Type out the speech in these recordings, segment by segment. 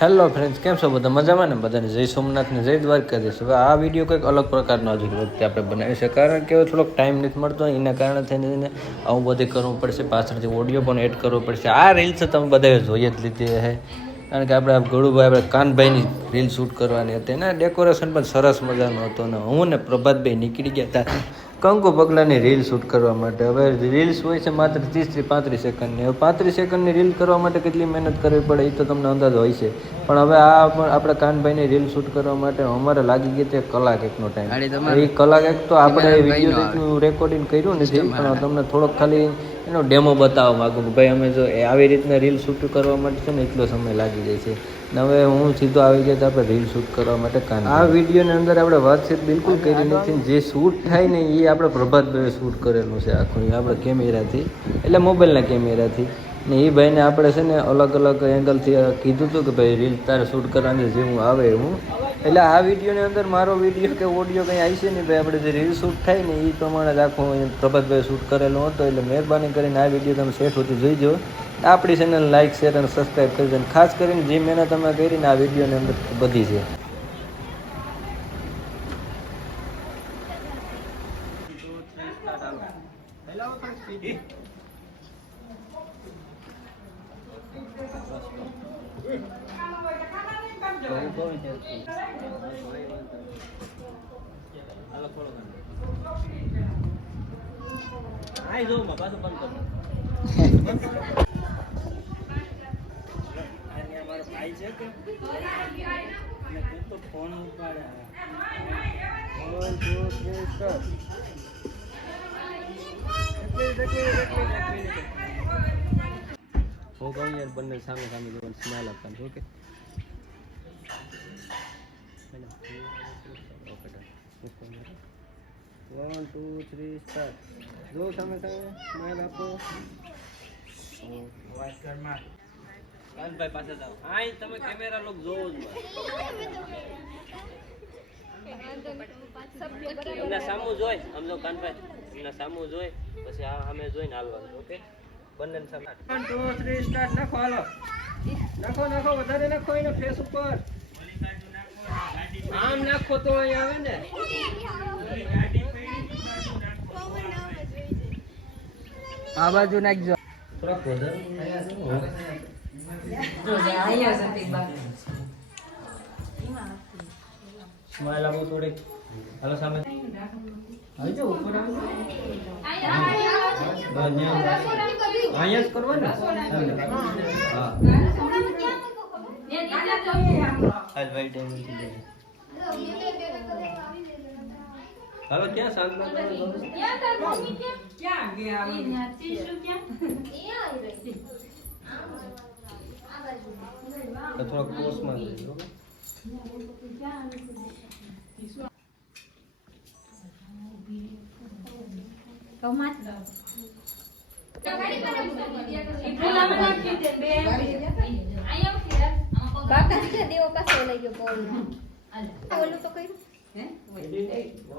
Hello friends, કેમ છો બધા? મજામાં ને? બધાને જય સોમનાથ ને જય દ્વારકાધીશ. હવે આ વિડીયો કંઈક અલગ પ્રકારનો હજુ વખતે આપણે બનાવી છે, કારણ કે થોડોક ટાઈમ નથી મળતો. એના કારણે થઈને આવું બધું કરવું પડશે, પાછળથી ઓડિયો પણ એડ કરવો પડશે. આ રીલ્સ તમે બધાએ જોઈએ જ લીધી છે, કારણ કે આપણે ગળુભાઈ આપણે કાનભાઈની રીલ શૂટ કરવાની હતી ને ડેકોરેશન પણ સરસ મજાનું હતું. ને હું ને પ્રભાતભાઈ નીકળી ગયા હતા કંકુ પગલાની રીલ શૂટ કરવા માટે. હવે રીલ્સ હોય છે માત્ર 30 થી 35 સેકન્ડની. હવે 35 સેકન્ડની રીલ કરવા માટે કેટલી મહેનત કરવી પડે એ તો તમને અંદાજ હોય છે. પણ હવે આપણે કાનભાઈની રીલ શૂટ કરવા માટે અમારે લાગી ગઈ હતી કલાક એકનો ટાઈમ. એ કલાક એક તો આપણે વિડીયો રીતનું રેકોર્ડિંગ કર્યું નથી, પણ તમને થોડોક ખાલી એનો ડેમો બતાવવા માગું કે ભાઈ અમે જો આવી રીતના રીલ શૂટ કરવા માટે છે ને એટલો સમય લાગી જાય છે. ને હવે હું સીધો આવી ગયા તો આપણે રીલ શૂટ કરવા માટે આ વિડીયોની અંદર આપણે વાતચીત બિલકુલ કરી નથી. જે શૂટ થાય ને એ આપણે પ્રભાતભાઈએ શૂટ કરેલું છે આખું, આપણે કેમેરાથી, એટલે મોબાઈલના કેમેરાથી. ને એ ભાઈને આપણે છે ને અલગ અલગ એંગલથી કીધું હતું કે ભાઈ રીલ તારે શૂટ કરવાની જે હું આવે હું. એટલે આ વિડીયોની અંદર મારો વિડીયો કે ઓડિયો કંઈ આવી છે ને ભાઈ, આપણે જે રીલ શૂટ થાય ને એ પ્રમાણે જ આખું પ્રભાતભાઈ શૂટ કરેલો હતો. એટલે મહેરબાની કરીને આ વિડીયો તમે સેટ હોતી જોઈજો. આપણી ચેનલ લાઇક, શેર અને સબસ્ક્રાઈબ કરજો. અને ખાસ કરીને જે મહેનત અમે કરીને આ વિડીયોની અંદર બધી છે. હું કહું યાર, બંને સામે સામે જોવાનું, સ્માઈલ આપવાનું. Okay, 1 2 3 start. જો સામે સામે સ્માઈલ આપો. કાનભાઈ પાસે જાઓ. હા, તમે કેમેરા લોક જોવો જ એમના સામું જોઈ સમજો. કાનભાઈ એમના સામું જોઈ પછી આ સામે જોઈને હાલવાનું. ઓકે, બંને સામે 1 2 3 સ્ટાર્ટ. નાખો, હાલો, નાખો નાખો, વધારે નાખો એને ફેસ ઉપર. આમ નાખો તો અહીં આવે ને. આ બાજુ નાખજો થોડાક વધારે. સ્માઈલ આપો થોડીક. હાલો સામે આવજો, ઉપર આવજો. અહીંયા જ કરવાનું. હા, હાલ ભાઈ ટાઈમ નથી. હાલો, ક્યાં શાંત ક્યાં ગયા? થોડા કોર્સમાં જજો. દેવો પાછો લઈ ગયો બોલ ઓલું તો કર્યું હે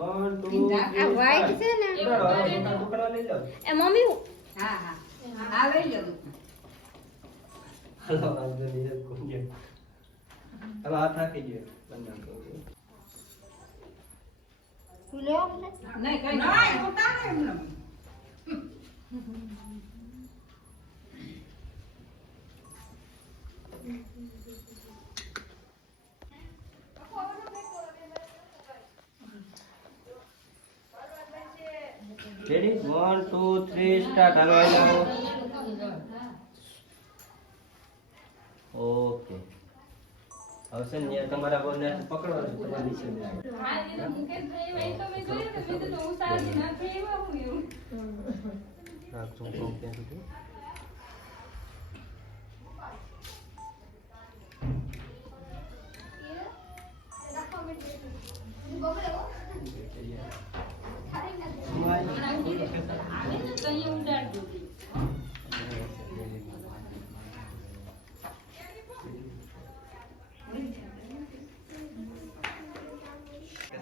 આ વાઈટ છે ને એ મમ્મી. હા હા આ લઈ લો. હાલો, આ જલ્દી કોણ હાલો, હાથ નાખી દે. બંને ખુલ્યો નહીં કઈ નહીં હોતા ને એમને. રેડી? 1 2 3 સ્ટાર્ટ. હાલો, હાલો. ઓકે, હવે છે ને તમારા બોલને પકડવાનું. તમારે નીચે રાખજો. કોમ ત્યાં સુધી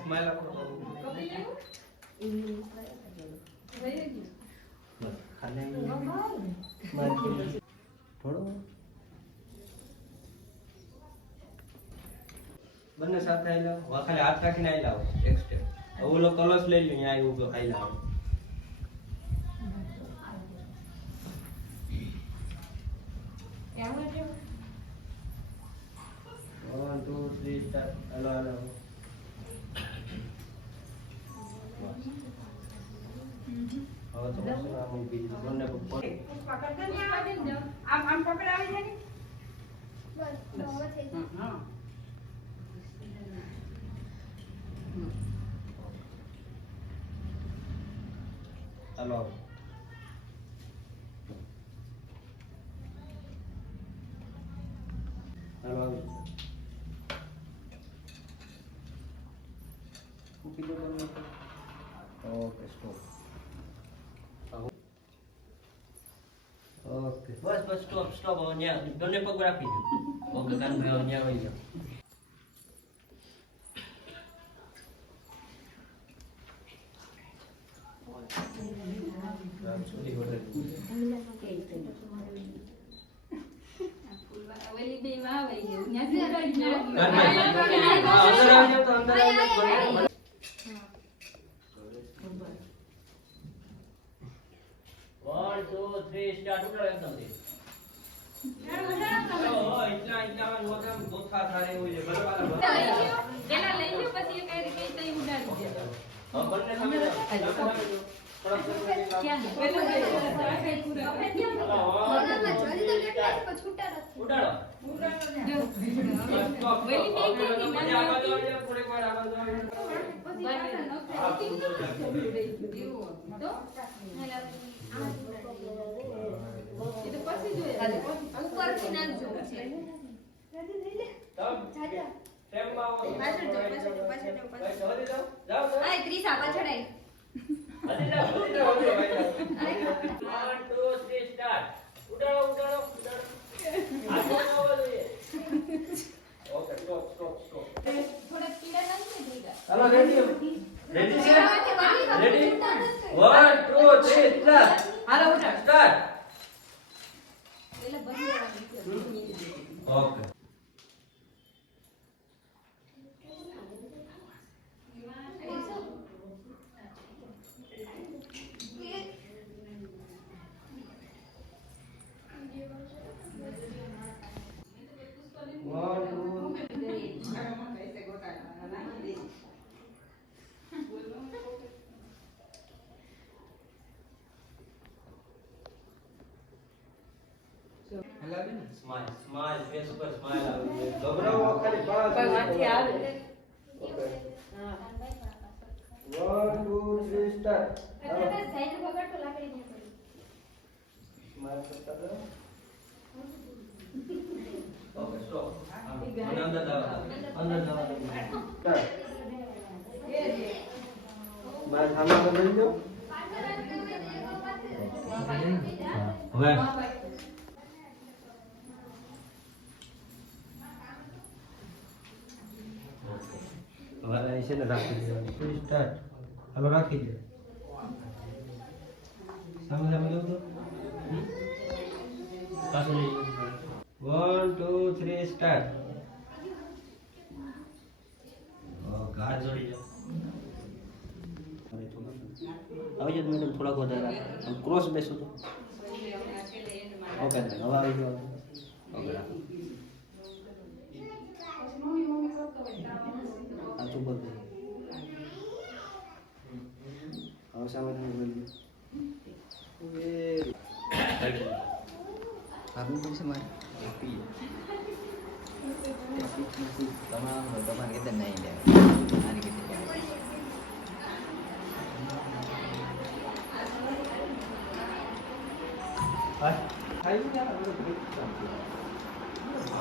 સ્માઈલ આપો. થોડો બંને સાથે આઈ લાવો ખાલી હાથ રાખીને આઈ લાવો એક સ્ટેપ ઓલો કલશ લઈ લ્યો અહીંયા આવ્યો તો આઈ લાવો 1 2 3 સ્ટાર્ટ હાલો હાલો હવે તો બસ આમ ઊભી બંને પગ પકડ દે ને આમ પકડાવી દે ને હા હાલો હાલો કૂકી દો બંને ઓકે સ્ટોપ ઓકે બસ બસ સ્ટોપ સ્ટોપ હવે ન્યા બંને પગ રાખી દો ઓકે કાન ભાઈ ન્યા આવી જાઓ ઓલી બે માં આવી ગયું ત્યાંથી અંદર આવી જાઓ તો અંદર આવી જાઓ 1 2 3 સ્ટાર્ટ ઉઠો એકદમથી એટલા નોતમ ગોથા થારે હોય છે બરાબર પેલા લઈ લ્યો પછી એ કઈ રીતે તઈ ઉડાડી દે હા બંને સામે જાઓ ક્યાં પેલું કઈ પૂરા ઉડાડો વેલી બે કઈ થોડીક વાર આગળ જાઓ ઉપરથી નાખજો ત્રીસા પાછળ થોડા પીડા નાખી દે હાલો રેડી રેડી છે રેડી 1 2 3 સ્ટાર્ટ હાલો ઉઠા સ્ટાર્ટ પેલા બંધ ઓકે સ્માઈલ સ્માઈલ ફેસ ઉપર સ્માઈલ આવી છે ગભરાવો ખાલી પગમાંથી આવે ઓકે 1 2 3 સ્ટાર્ટ સાઈડ પકડતો લાકડી ને પડી સ્માઈલ કરતા રહો ઓકે સ્ટોપ અંદર દાવા અંદર દાવા સ્ટાર્ટ બાર સામે કરી દો હવે હવે છે ને રાખી દેવાની સ્ટાર્ટ હાલો રાખી દે સામે સામે જોઉં તો પાછું લઈ 1 2 3 સ્ટાર્ટ ઘાટ જોડી જાઓ આવી જાવ મેડમ થોડાક વધારે ક્રોસ બેસો તો ઓકે હવે આવી જાઓ ઓકે આ તો બધું હવે સામે બોલી આપનું પડશે મારે તમારે કેટલા નહીં લે આની કેટલી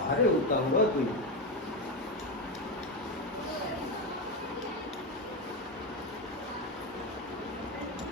અરે ઉતાવળ હતું